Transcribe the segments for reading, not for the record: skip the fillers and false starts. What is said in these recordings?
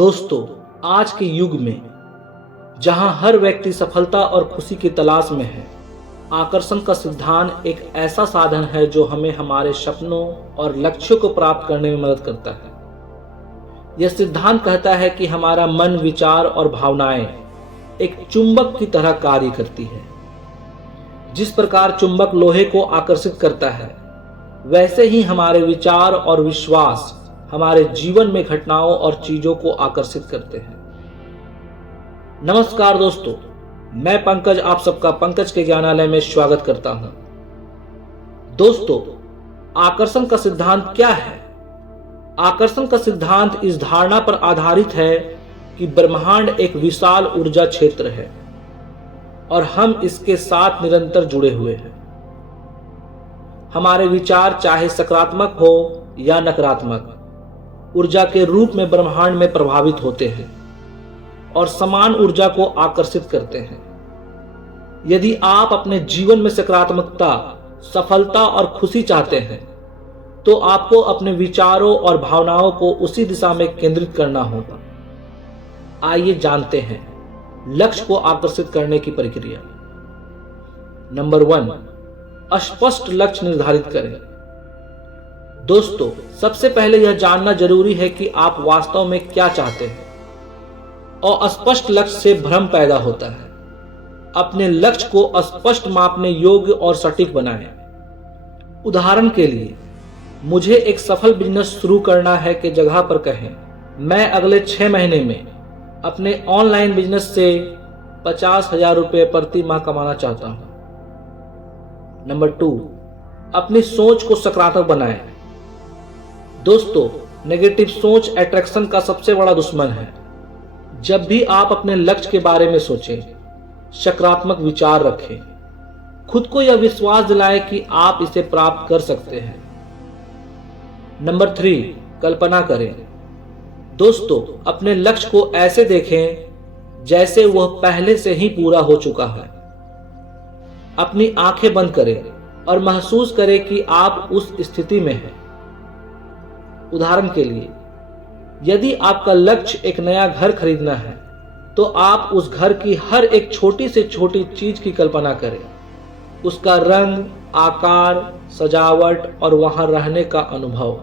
दोस्तों, आज के युग में जहां हर व्यक्ति सफलता और खुशी की तलाश में है, आकर्षण का सिद्धांत एक ऐसा साधन है जो हमें हमारे सपनों और लक्ष्यों को प्राप्त करने में मदद करता है। यह सिद्धांत कहता है कि हमारा मन, विचार और भावनाएं एक चुंबक की तरह कार्य करती है। जिस प्रकार चुंबक लोहे को आकर्षित करता है, वैसे ही हमारे विचार और विश्वास हमारे जीवन में घटनाओं और चीजों को आकर्षित करते हैं। नमस्कार दोस्तों, मैं पंकज आप सबका पंकज के ज्ञानालय में स्वागत करता हूं। दोस्तों, आकर्षण का सिद्धांत क्या है? आकर्षण का सिद्धांत इस धारणा पर आधारित है कि ब्रह्मांड एक विशाल ऊर्जा क्षेत्र है और हम इसके साथ निरंतर जुड़े हुए हैं। हमारे विचार चाहे सकारात्मक हो या नकारात्मक, ऊर्जा के रूप में ब्रह्मांड में प्रभावित होते हैं और समान ऊर्जा को आकर्षित करते हैं। यदि आप अपने जीवन में सकारात्मकता, सफलता और खुशी चाहते हैं, तो आपको अपने विचारों और भावनाओं को उसी दिशा में केंद्रित करना होगा। आइए जानते हैं लक्ष्य को आकर्षित करने की प्रक्रिया। नंबर 1, स्पष्ट लक्ष्य निर्धारित करें। दोस्तों, सबसे पहले यह जानना जरूरी है कि आप वास्तव में क्या चाहते हैं और स्पष्ट लक्ष्य से भ्रम पैदा होता है। अपने लक्ष्य को स्पष्ट, मापने योग्य और सटीक बनाएं। उदाहरण के लिए, मुझे एक सफल बिजनेस शुरू करना है के जगह पर कहें, मैं अगले 6 महीने में अपने ऑनलाइन बिजनेस से 50,000 रुपये प्रति माह कमाना चाहता हूं। नंबर 2, अपनी सोच को सकारात्मक बनाएं। दोस्तों, नेगेटिव सोच अट्रैक्शन का सबसे बड़ा दुश्मन है। जब भी आप अपने लक्ष्य के बारे में सोचें, सकारात्मक विचार रखें। खुद को यह विश्वास दिलाएं कि आप इसे प्राप्त कर सकते हैं। नंबर 3, कल्पना करें। दोस्तों, अपने लक्ष्य को ऐसे देखें जैसे वह पहले से ही पूरा हो चुका है। अपनी आंखें बंद करें और महसूस करें कि आप उस स्थिति में हैं। उदाहरण के लिए, यदि आपका लक्ष्य एक नया घर खरीदना है, तो आप उस घर की हर एक छोटी से छोटी चीज की कल्पना करें। उसका रंग, आकार, सजावट और वहां रहने का अनुभव।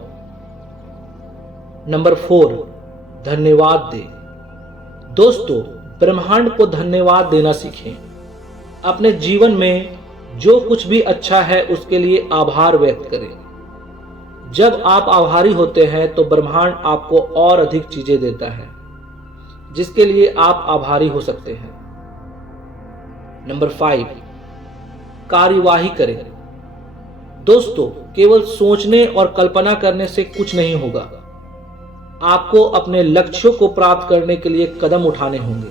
नंबर 4, धन्यवाद दें। दोस्तों, ब्रह्मांड को धन्यवाद देना सीखें। अपने जीवन में जो कुछ भी अच्छा है उसके लिए आभार व्यक्त करें। जब आप आभारी होते हैं तो ब्रह्मांड आपको और अधिक चीजें देता है जिसके लिए आप आभारी हो सकते हैं। नंबर 5, कार्यवाही करें। दोस्तों, केवल सोचने और कल्पना करने से कुछ नहीं होगा। आपको अपने लक्ष्यों को प्राप्त करने के लिए कदम उठाने होंगे।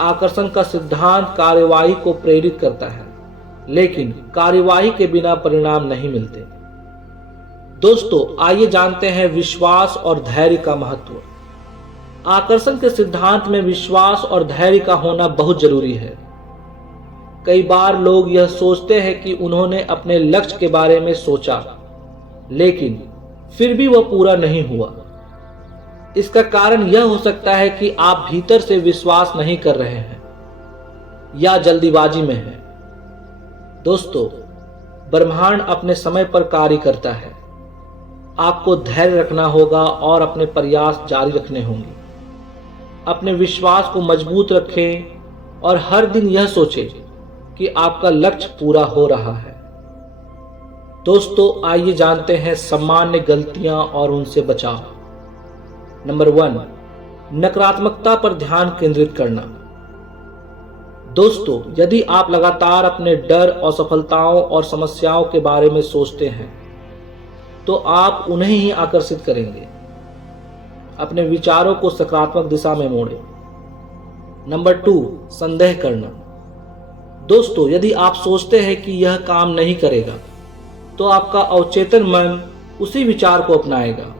आकर्षण का सिद्धांत कार्यवाही को प्रेरित करता है, लेकिन कार्यवाही के बिना परिणाम नहीं मिलते। दोस्तों, आइए जानते हैं विश्वास और धैर्य का महत्व। आकर्षण के सिद्धांत में विश्वास और धैर्य का होना बहुत जरूरी है। कई बार लोग यह सोचते हैं कि उन्होंने अपने लक्ष्य के बारे में सोचा, लेकिन फिर भी वह पूरा नहीं हुआ। इसका कारण यह हो सकता है कि आप भीतर से विश्वास नहीं कर रहे हैं या जल्दीबाजी में हैं। दोस्तों, ब्रह्मांड अपने समय पर कार्य करता है। आपको धैर्य रखना होगा और अपने प्रयास जारी रखने होंगे। अपने विश्वास को मजबूत रखें और हर दिन यह सोचें कि आपका लक्ष्य पूरा हो रहा है। दोस्तों, आइए जानते हैं सामान्य गलतियां और उनसे बचाव। नंबर 1, नकारात्मकता पर ध्यान केंद्रित करना। दोस्तों, यदि आप लगातार अपने डर, असफलताओं और समस्याओं के बारे में सोचते हैं, तो आप उन्हें ही आकर्षित करेंगे। अपने विचारों को सकारात्मक दिशा में मोड़ें। नंबर 2, संदेह करना। दोस्तों, यदि आप सोचते हैं कि यह काम नहीं करेगा, तो आपका अवचेतन मन उसी विचार को अपनाएगा।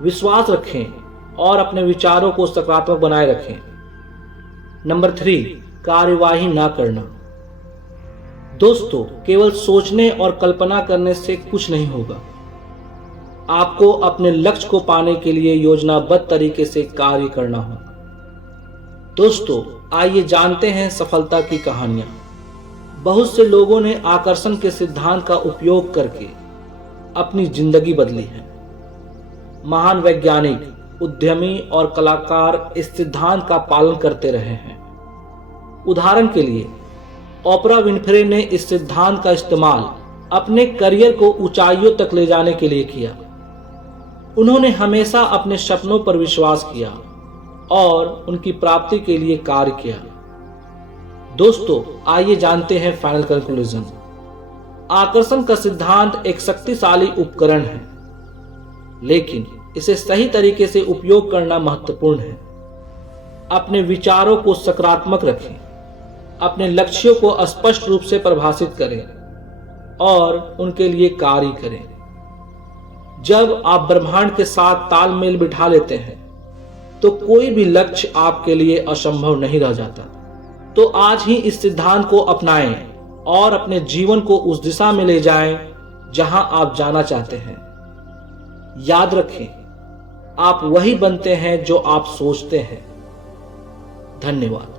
विश्वास रखें और अपने विचारों को सकारात्मक बनाए रखें। नंबर 3, कार्यवाही ना करना। दोस्तों, केवल सोचने और कल्पना करने से कुछ नहीं होगा। आपको अपने लक्ष्य को पाने के लिए योजनाबद्ध तरीके से कार्य करना होगा। दोस्तों, आइए जानते हैं सफलता की कहानियां। बहुत से लोगों ने आकर्षण के सिद्धांत का उपयोग करके अपनी जिंदगी बदली है। महान वैज्ञानिक, उद्यमी और कलाकार इस सिद्धांत का पालन करते रहे हैं। उदाहरण के लिए ओपरा विनफ्रे ने इस सिद्धांत का इस्तेमाल अपने करियर को ऊंचाइयों तक ले जाने के लिए किया। उन्होंने हमेशा अपने सपनों पर विश्वास किया और उनकी प्राप्ति के लिए कार्य किया। दोस्तों, आइए जानते हैं फाइनल कंक्लूजन। आकर्षण का सिद्धांत एक शक्तिशाली उपकरण है, लेकिन इसे सही तरीके से उपयोग करना महत्वपूर्ण है। अपने विचारों को सकारात्मक रखें, अपने लक्ष्यों को स्पष्ट रूप से परिभाषित करें और उनके लिए कार्य करें। जब आप ब्रह्मांड के साथ तालमेल बिठा लेते हैं तो कोई भी लक्ष्य आपके लिए असंभव नहीं रह जाता। तो आज ही इस सिद्धांत को अपनाएं और अपने जीवन को उस दिशा में ले जाएं जहां आप जाना चाहते हैं। याद रखें, आप वही बनते हैं जो आप सोचते हैं। धन्यवाद।